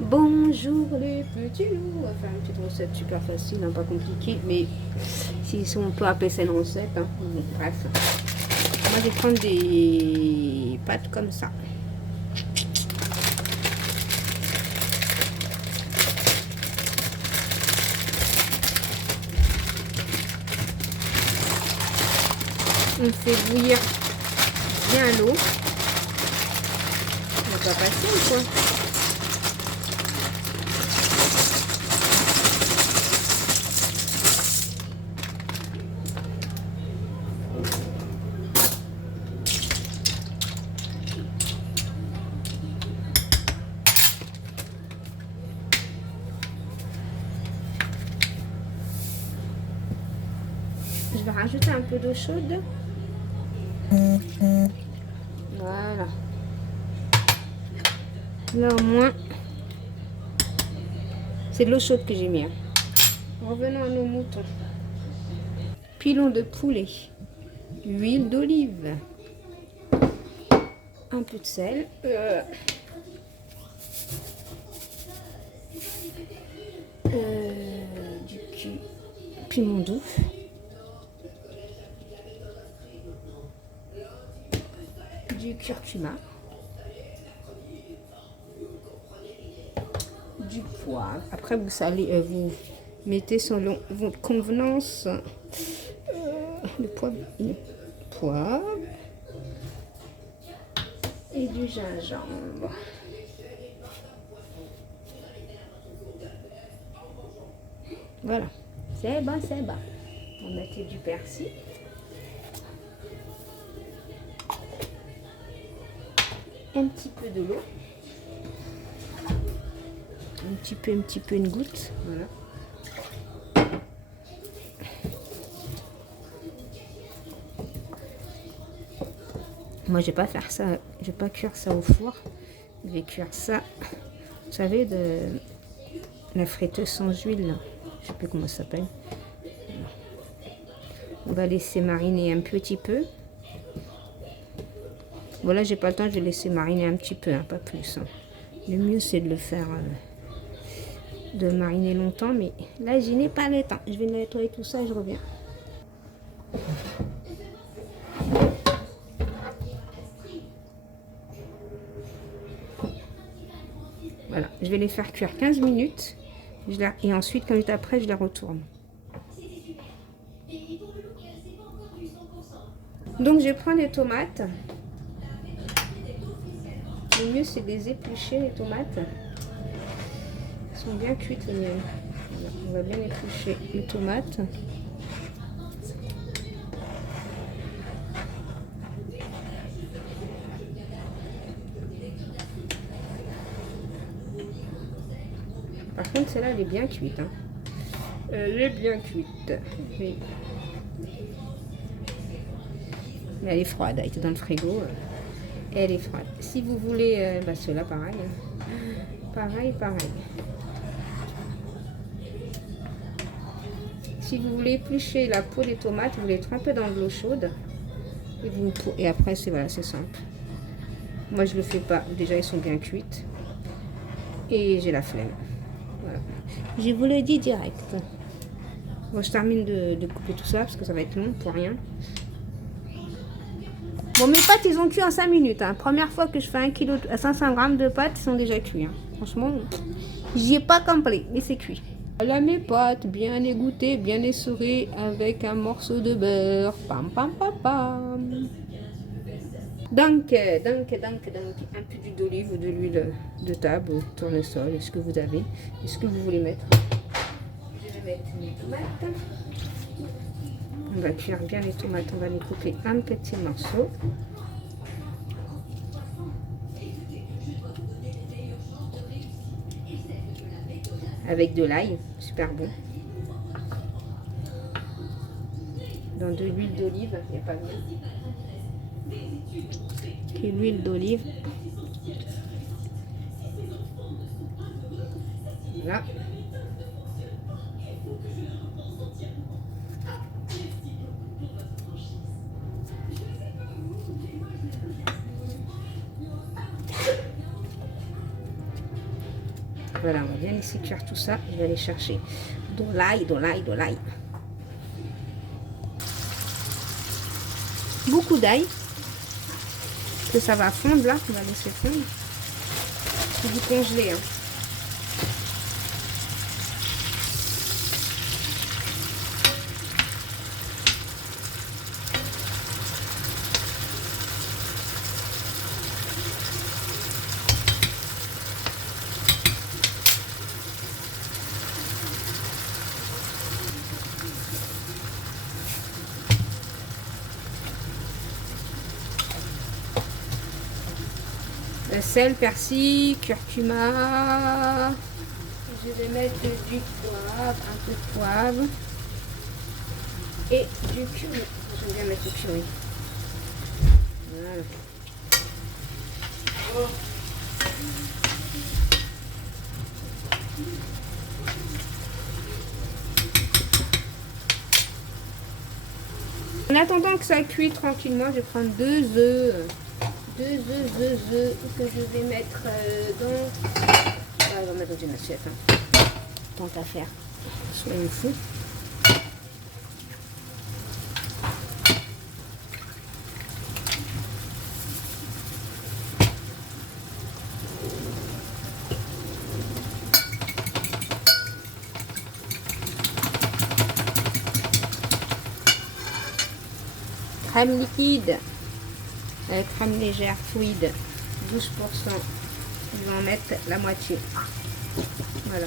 Bonjour les petits loups. On va faire une petite recette super facile, hein, pas compliquée, mais si on peut appeler ça une recette, hein. Bon, bref. Moi je vais prendre des pâtes comme ça. On fait bouillir bien l'eau. On va pas passer ou quoi? Je vais rajouter un peu d'eau chaude. Voilà. Là au moins, c'est de l'eau chaude que j'ai mis. Hein. Revenons à nos moutons. Pilon de poulet, huile d'olive, un peu de sel, du piment doux, du curcuma, du poivre. Après vous salez, vous mettez selon votre convenance le poivre et du gingembre. Voilà, c'est bon, c'est bon. On va mettre du persil. Un petit peu de l'eau. Un petit peu, une goutte. Voilà. Moi, je vais pas faire ça, je vais pas cuire ça au four. Je vais cuire ça, vous savez, de la friteuse sans huile. Là. Je sais plus comment ça s'appelle. On va laisser mariner un petit peu. Voilà, j'ai pas le temps, je vais laisser mariner un petit peu, hein, pas plus. Hein. Le mieux, c'est de le faire, de mariner longtemps, mais là, je n'ai pas le temps. Je vais nettoyer tout ça et je reviens. Voilà, je vais les faire cuire 15 minutes. Et ensuite, 15 minutes après, je les retourne. Donc, je prends les tomates. Le mieux, c'est de les éplucher, les tomates. Elles sont bien cuites, les miennes. Voilà, on va bien éplucher les tomates. Par contre, celle-là, elle est bien cuite. Hein. Elle est bien cuite. Oui. Mais elle est froide. Elle était dans le frigo. Elle est froide. Si vous voulez... ceux-là, pareil. Pareil. Si vous voulez éplucher la peau des tomates, vous les trempez dans de l'eau chaude. Et après, c'est simple. Moi, je le fais pas. Déjà, ils sont bien cuites. Et j'ai la flemme. Voilà. Je vous le dis direct. Bon, je termine de couper tout ça parce que ça va être long pour rien. Bon, mes pâtes, ils ont cuit en 5 minutes. Hein. Première fois que je fais 1 kg à 500 grammes de pâtes, ils sont déjà cuits. Hein. Franchement, j'y ai pas compris, mais c'est cuit. Voilà mes pâtes, bien égouttées, bien essorées, avec un morceau de beurre. Pam, pam, pam, pam. Donc, un peu d'huile d'olive ou de l'huile de table ou tournesol, est-ce que vous avez, est-ce que vous voulez mettre? Je vais mettre mes tomates. On va cuire bien les tomates, on va les couper en petits morceaux. Avec de l'ail, super bon. Dans de l'huile d'olive, il n'y a pas de mieux. Et l'huile d'olive. Voilà. Voilà, on va bien laisser cuire tout ça. Je vais aller chercher de l'ail, de l'ail, de l'ail. Beaucoup d'ail. Que ça va fondre là. On va laisser fondre. C'est du congelé. Hein. Sel, persil, curcuma. Je vais mettre du poivre, un peu de poivre. Et du curry. J'aime bien mettre du curry. Voilà. En attendant que ça cuit tranquillement, je vais prendre 2 œufs. 2 œufs que je vais mettre dans... Ah, je vais mettre dans une assiette. Hein. Tant qu'à faire. Soyons fous. Crème liquide. Crème légère fluide 12%. Je vais en mettre la moitié. Voilà.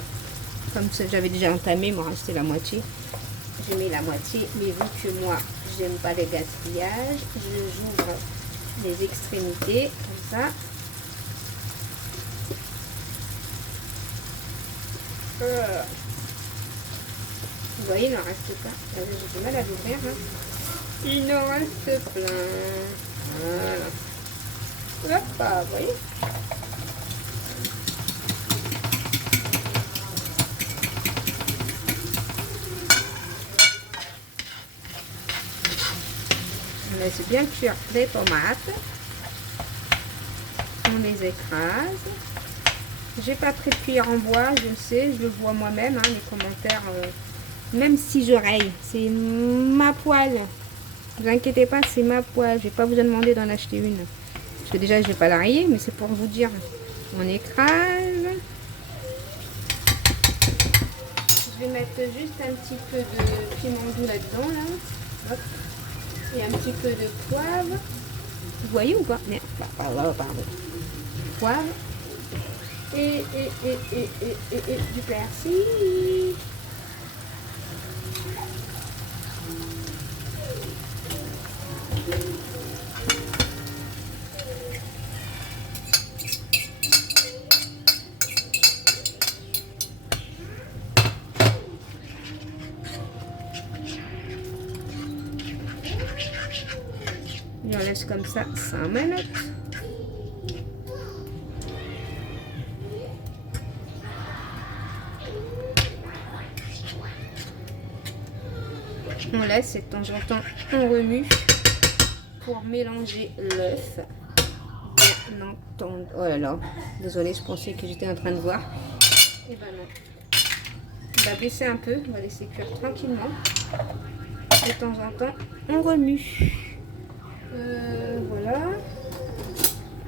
Comme ça j'avais déjà entamé, il m'en restait la moitié. J'ai mis la moitié, mais vu que moi j'aime pas les gaspillages, j'ouvre les extrémités comme ça. Vous voyez, il n'en reste pas. J'ai du mal à l'ouvrir. Hein. Il en reste plein. Voilà. Hop, vous voyez. On laisse bien cuire les tomates. On les écrase. J'ai pas pris de cuillère en bois, je le sais, je le vois moi-même, hein, les commentaires. Même si je raye, c'est ma poêle. Ne vous inquiétez pas, c'est ma poêle. Je vais pas vous demander d'en acheter une. Parce que déjà, je vais pas la rayer, mais c'est pour vous dire. On écrase. Je vais mettre juste un petit peu de piment doux là-dedans. Là. Hop. Et un petit peu de poivre. Vous voyez ou pas? Merde, pardon. Poivre. Et du persil. Et on laisse comme ça 5 minutes. On laisse et de temps en temps on remue pour mélanger l'œuf. Bien entendu. Oh là là, désolée, je pensais que j'étais en train de voir. Et ben non. On va baisser un peu, on va laisser cuire tranquillement. De temps en temps, on remue. Voilà.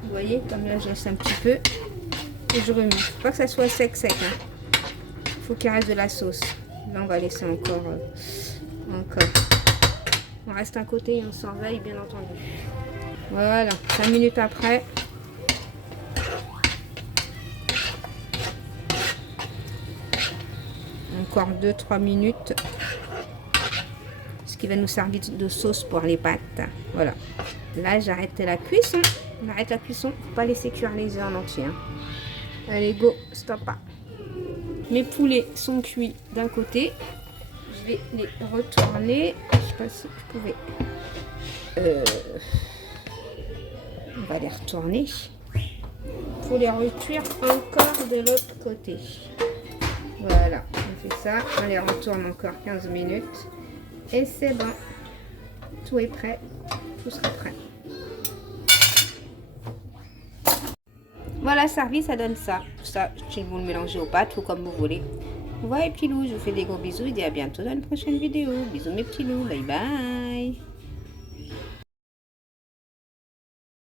Vous voyez, comme là, je laisse un petit peu. Et je remue. Faut pas que ça soit sec. Hein. Faut qu'il reste de la sauce. Là, on va laisser encore. On reste un côté et on surveille, bien entendu. Voilà, 5 minutes après. Encore 2-3 minutes. Ce qui va nous servir de sauce pour les pâtes. Voilà. Là, j'arrête la cuisson. On arrête la cuisson. Faut pas laisser cuire les œufs en entier. Hein. Allez, go, stop. Mes poulets sont cuits d'un côté. Je vais les retourner. Je sais pas si je pouvais. On va les retourner. Il faut les recuire encore de l'autre côté. Voilà, on fait ça. On les retourne encore 15 minutes. Et c'est bon. Tout est prêt. Tout sera prêt. Voilà, servi, ça donne ça. Ça, vous le mélangez aux pâtes ou comme vous voulez. Voilà les petits loups, je vous fais des gros bisous et dis à bientôt dans une prochaine vidéo. Bisous mes petits loups, bye bye.